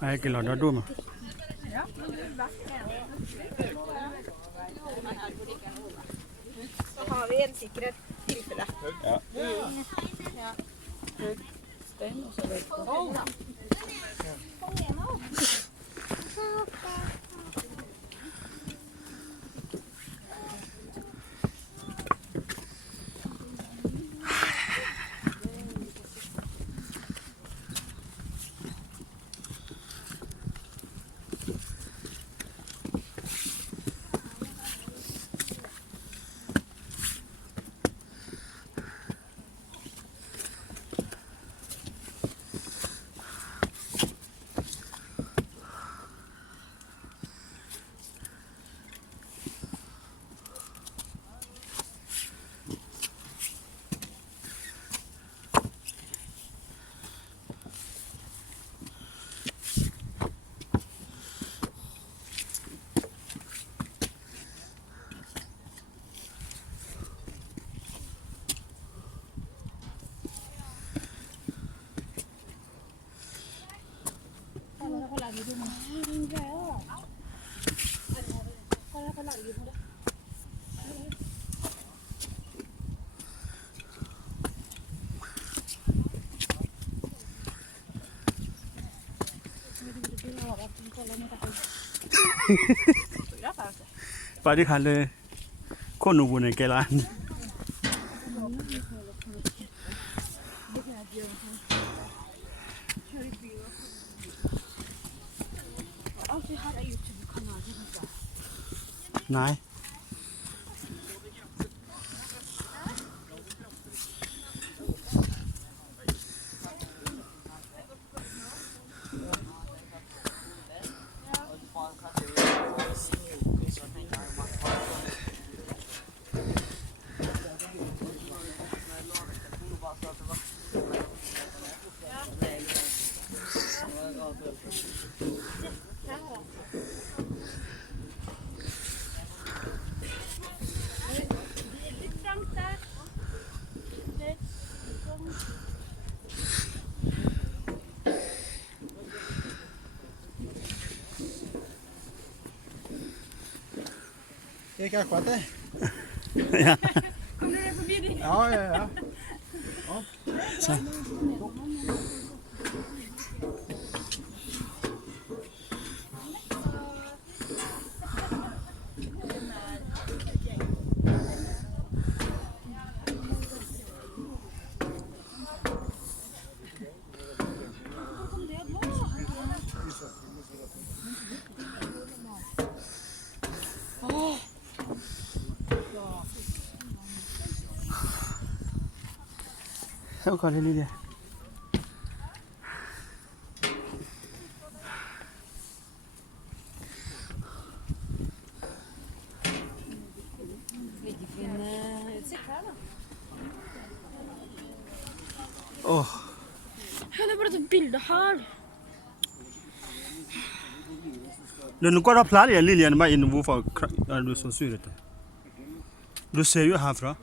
Jeg ikke la det dumme. Så har vi en sikkerhet tilfelle. Ja. Ja. Stein og så vet du.ไปที่คันเลยโคตรหนูบุญในแกลาน Nej. Jeg kan akkurat det. Ja. Kommer du deg forbi det? Ja. Så. Sao còn lên đi. Åh. Det er bare et bilde her. Du går og pleier Lilian meg inn hvorfor er du så sur etter? Du ser jo herfra.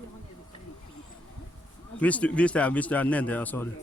Hvis du er nede, så er det.